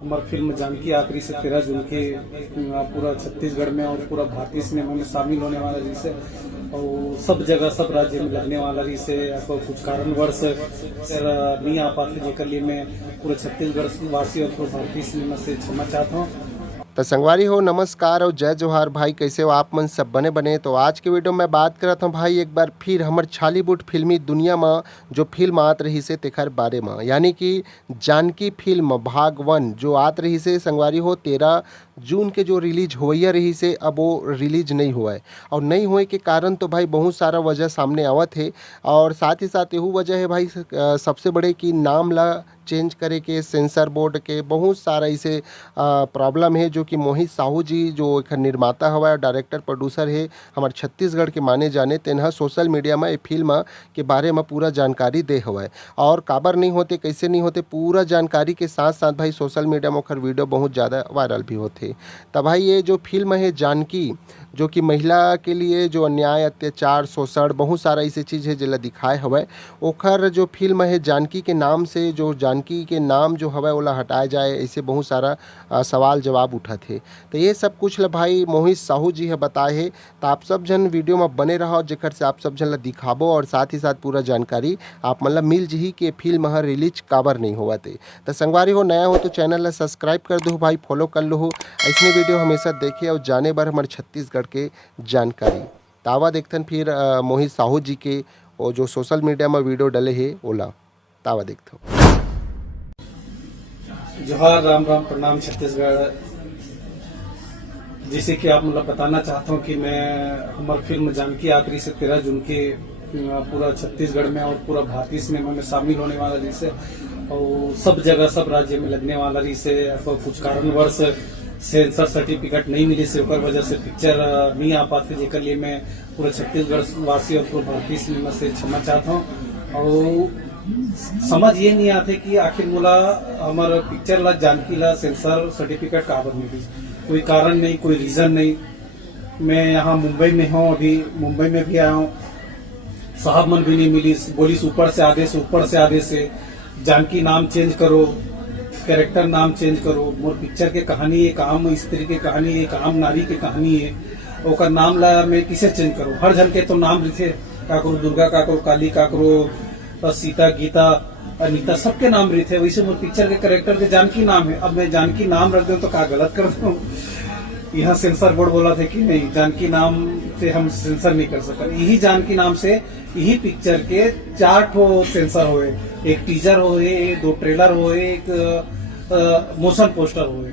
हमारी फिल्म जानकी आखिरी से 13 जून के पूरा छत्तीसगढ़ में और पूरा भारतीय सिनेमा में शामिल होने वाला जिसे और सब जगह सब राज्य में लगने वाला जिसे कुछ कारणवश नहीं आ पाते जेकर लिए मैं पूरा छत्तीसगढ़ वासी और पूरा भारतीय सिनेमा से क्षमा चाहता हूँ। तो संगवारी हो नमस्कार और जय जोहार भाई, कैसे हो आप मन सब बने बने। तो आज के वीडियो में बात करत हूँ भाई एक बार फिर हमर छालीवुड फिल्मी दुनिया में जो फिल्म आत रही से तेखर बारे में, यानी कि जानकी फिल्म भाग 1 जो आत रही से संगवारी हो 13 जून के जो रिलीज होइया रही से अब वो रिलीज नहीं हुआ है। और नहीं होए के कारण तो भाई बहुत सारा वजह सामने आवत है और साथ ही साथ यही वजह है भाई सबसे बड़े कि नाम ला चेंज करे के सेंसर बोर्ड के बहुत सारा ऐसे प्रॉब्लम है जो कि मोहित साहू जी जो एक निर्माता हवा डायरेक्टर प्रोड्यूसर है हमारे छत्तीसगढ़ के माने जाने तेनहा सोशल मीडिया में फिल्म के बारे में पूरा जानकारी दे हवा है। और काबर नहीं होते कैसे नहीं होते पूरा जानकारी के साथ साथ भाई सोशल मीडिया में ओखर वीडियो बहुत ज़्यादा वायरल भी होते। तब भाई ये जो फिल्म है जानकी जो कि महिला के लिए जो अन्याय अत्याचार शोषण बहुत सारा ऐसी चीज़ है जिला दिखाए हवा ओखर जो फिल्म है जानकी के नाम से जो जानकी के नाम जो हवा ओला हटाया जाए ऐसे बहुत सारा सवाल जवाब उठा थे। तो ये सब कुछ ल भाई मोहित साहू जी है बताए है। तो आप सब जन वीडियो में बने रहो जेकर से आप सब जन ला दिखाबो और साथ ही साथ पूरा जानकारी आप मतलब मिल जही कि फिल्म हर रिलीज काबर नहीं हुआ थे। तो संगवारी हो नया हो तो चैनल ला सब्सक्राइब कर दो भाई, फॉलो कर लो ऐसे वीडियो हमेशा देखे और जाने बार हमारे छत्तीसगढ़ के जानकारी। तावा देखथन फिर मोहित साहू जी के और जो सोशल मीडिया में वीडियो डले है ओला तावा देखते हो। जोहार राम राम प्रणाम छत्तीसगढ़। जैसे कि आप मतलब बताना चाहता हूँ कि मैं हमारी फिल्म जानकी आखिरी से 13 जून के पूरा छत्तीसगढ़ में और पूरा भारतीय सिनेमा में शामिल होने वाला जिसे और सब जगह सब राज्य में लगने वाला जिसे कुछ कारणवश सेंसर सर्टिफिकेट नहीं मिली से वजह से पिक्चर नहीं आ पाते जेकर लिए मैं पूरे छत्तीसगढ़ वासी और पूरे भारतीय सिनेमा से क्षमा चाहता हूँ। और समझ ये नहीं आते कि आखिर मुला हमारा पिक्चर ला जानकी ला सेंसर सर्टिफिकेट काबर मिली, कोई कारण नहीं कोई रीजन नहीं। मैं यहाँ मुंबई में हूँ, अभी मुंबई में भी आया हूँ, साहब मन भी नहीं मिली, बोली ऊपर से आदेश है जानकी नाम चेंज करो, कैरेक्टर नाम चेंज करो। मोर पिक्चर के कहानी एक आम स्त्री के कहानी एक आम नारी के कहानी है, ओकर नाम ला मैं किसे चेंज करूं। हर जन के तो नाम रहे, काकरो दुर्गा काकरो काली काकरो सीता गीता अनीता सबके नाम रहे थे, वैसे मोर पिक्चर के कैरेक्टर के जानकी नाम है। अब मैं जानकी नाम रख दूं तो क्या गलत कर दूं। यहाँ सेंसर बोर्ड बोला था कि नहीं जानकी नाम से हम सेंसर नहीं कर सकते। यही जानकी नाम से यही पिक्चर के 4 ठो सेंसर हुए, एक टीजर हुए, 2 ट्रेलर हुए, एक मोशन पोस्टर हुए।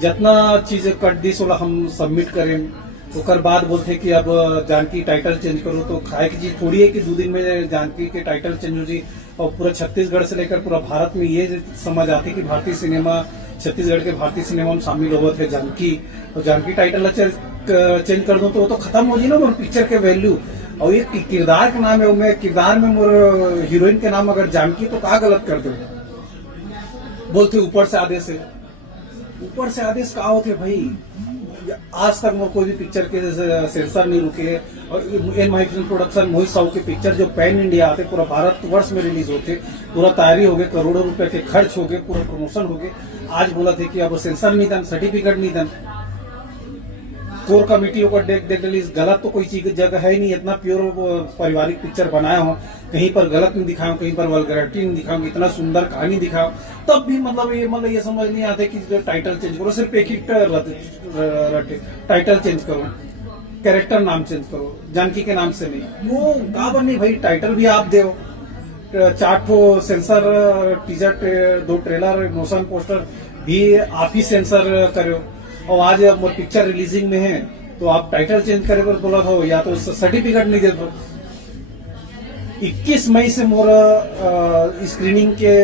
जितना चीज कट दी सोला हम सबमिट करें ओकर बाद बोलते कि अब जानकी टाइटल चेंज करो। तो खाए की चीज थोड़ी है कि 2 दिन में जानकी के टाइटल चेंज हो जी। और पूरा छत्तीसगढ़ से लेकर पूरा भारत में ये समझ आती कि भारतीय सिनेमा छत्तीसगढ़ के भारतीय सिनेमा में शामिल हो थे जानकी, और जानकी टाइटल चेंज कर दो तो वो तो खत्म हो जी ना मोर पिक्चर के वैल्यू। और ये किरदार के नाम है, मैं किरदार में मोर हीरोइन के नाम अगर जानकी तो क्या गलत कर दो। बोलते ऊपर से आदेश है, ऊपर से आदेश कहा होते भाई। आज तक वो कोई भी पिक्चर के सेंसर नहीं रुके। और एन माही फिल्म प्रोडक्शन मोहित साहू के पिक्चर जो पैन इंडिया आते पूरा भारत वर्ष में रिलीज होते, पूरा तैयारी हो गए, करोड़ों रुपए के खर्च हो गए, पूरा प्रमोशन हो गए। आज बोला थे कि अब सेंसर नहीं दन, सर्टिफिकेट नहीं दन। कोर कमेटियों का देख गलत तो कोई चीज जगह है नहीं। इतना प्योर पारिवारिक पिक्चर बनाया हो, कहीं पर गलत नहीं दिखाया, कहीं पर वल्गैरिटी नहीं दिखाया, इतना सुंदर कहानी दिखाओ, तब भी मतलब ये समझ नहीं आते कि टाइटल चेंज करो। सिर्फ एक ही टाइटल चेंज करो, कैरेक्टर नाम चेंज करो, जानकी के नाम से नहीं। वो काबर नहीं भाई, टाइटल भी आप दो, 4 ठो sensor teaser 2 trailer motion poster भी आप ही सेंसर करो। और आज मोर पिक्चर रिलीजिंग में है तो आप टाइटल चेंज करे पर बोला था या तो सर्टिफिकेट नहीं देते। 21 मई से मोर स्क्रीनिंग के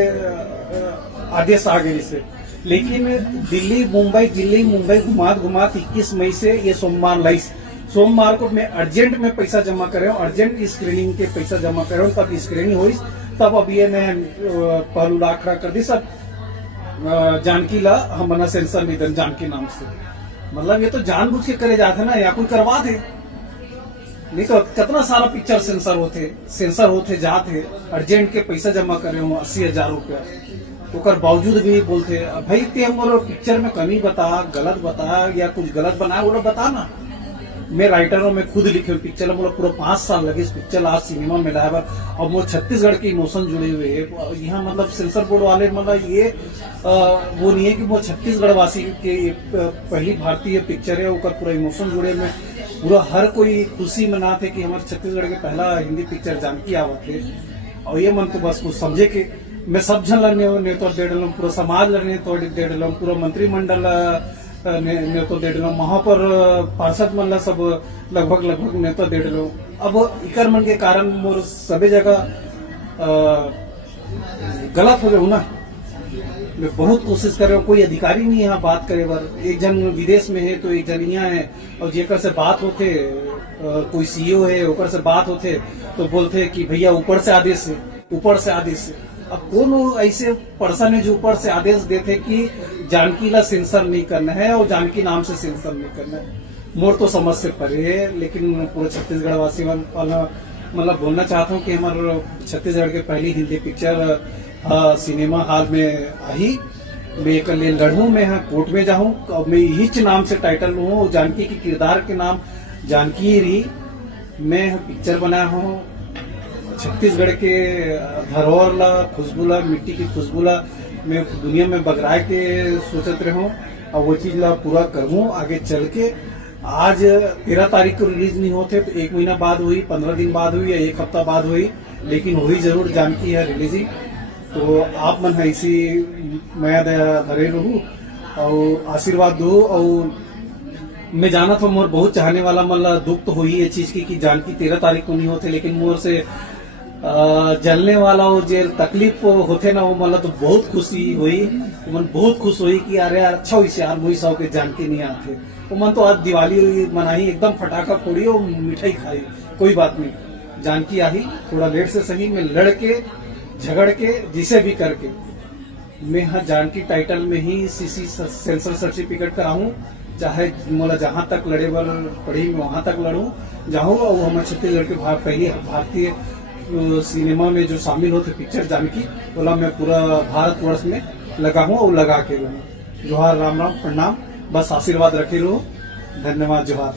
आदेश आ गए इसे, लेकिन दिल्ली मुंबई घुमात 21 मई से ये सोमवार को मैं अर्जेंट में पैसा जमा करे, अर्जेंट स्क्रीनिंग के पैसा जमा करे, तब स्क्रीनिंग हुई। तब अब ये मैं पहलू लाख खड़ा कर दी सब जानकी ला हम सेंसर नहीं दन जानकी नाम से। मतलब ये तो जानबूझ के करे जाते ना, या कोई करवा दे, नहीं तो कितना सारा पिक्चर सेंसर होते जाते, अर्जेंट के पैसा जमा करे हो 80,000 रुपया। ओकर बावजूद भी बोलते भाई ते हमरो पिक्चर में कमी बता, गलत बता या कुछ गलत बनाया वो बता ना। मैं राइटर हूँ, मैं खुद लिखे पिक्चर, मुझे पूरा 5 साल लगे इस पिक्चर आज सिनेमा में लाया। और वो छत्तीसगढ़ के इमोशन जुड़े हुए है यहाँ, मतलब सेंसर बोर्ड वाले मतलब ये वो नहीं है कि वो छत्तीसगढ़ वासी के पहली भारतीय पिक्चर है, ओकर पूरा इमोशन जुड़े में पूरा हर कोई खुशी मना थे कि हमारे छत्तीसगढ़ के पहला हिंदी पिक्चर जानकी आवत है। और ये मन तो बस कुछ समझे कि मैं सब जन लड़ने तो दे डलूँ, पूरा समाज लड़ने तो दे डलूँ, पूरा मंत्रिमंडल ने तो दे डलूँ, वहां पर पार्षद मन सब लगभग ने तो दे डलूँ। अब इकर मन के कारण मोर सभी जगह गलत हो गए ना। मैं बहुत कोशिश कर रहा हूँ, कोई अधिकारी नहीं यहाँ बात करे बर, एक जन विदेश में है तो एक जन यहाँ है, और जेकर से बात होते कोई सीईओ है ओकर से बात होते तो बोलते कि भैया ऊपर से आदेश है, ऊपर से आदेश है। अब कौन ऐसे पर्सन है जो ऊपर से आदेश देते कि जानकी ला सेंसर नहीं करना है और जानकी नाम से सेंसर नहीं करना है। मोर तो समझ से परे है, लेकिन पूरे छत्तीसगढ़ वासी मतलब बोलना चाहता हूँ कि हमारे छत्तीसगढ़ के पहली हिंदी पिक्चर सिनेमा हॉल में आई। मैं एक लिए लड़ूं, मैं यहाँ कोर्ट में जाऊं और मैं यही नाम से टाइटल लूँ, जानकी की किरदार के नाम जानकी रही। मैं पिक्चर बनाया हूँ छत्तीसगढ़ के धरोहर ला, खुशबू ला, मिट्टी की खुशबू ला मैं दुनिया में बगराए के सोचत रहूं और वो चीज ला पूरा करूं आगे चल के। आज 13 तारीख को रिलीज नहीं होते तो 1 महीना बाद हुई, 15 दिन बाद हुई या 1 हफ्ता बाद हुई, लेकिन वही जरूर जानकी है रिलीजिंग। तो आप मन है इसी मैं धरे रहूं और आशीर्वाद दो। और मैं जाना था मोर बहुत चाहने वाला मतलब दुख तो हुई ये चीज की जानकी 13 तारीख को नहीं होते, लेकिन मोर से जलने वाला वो जो तकलीफ होते ना वो मतलब तो बहुत खुशी हुई। मन बहुत खुश हुई कि अरे यार अच्छा हुई यार मुई सौ के जानकी नहीं आते। वो मन तो आज दिवाली मनाई, एकदम फटाखा फोड़ी और मिठाई खाई, कोई बात नहीं। जानकी आई थोड़ा लेट से सही, मैं लड़ के झगड़ के जिसे भी करके मैं हाँ जानकी टाइटल में ही सीसी सेंसर सर्टिफिकेट कराऊं, चाहे मोला जहां तक लड़े वाल पड़ी मैं वहां तक लड़ूं जाऊं। और हमारे छत्तीसगढ़ के पहली भारतीय सिनेमा में जो शामिल होते पिक्चर जानकी बोला मैं पूरा भारतवर्ष में लगा हूँ और लगा के रहूँ। जोहार, राम राम, प्रणाम, बस आशीर्वाद रखे रहो। धन्यवाद, जोहार।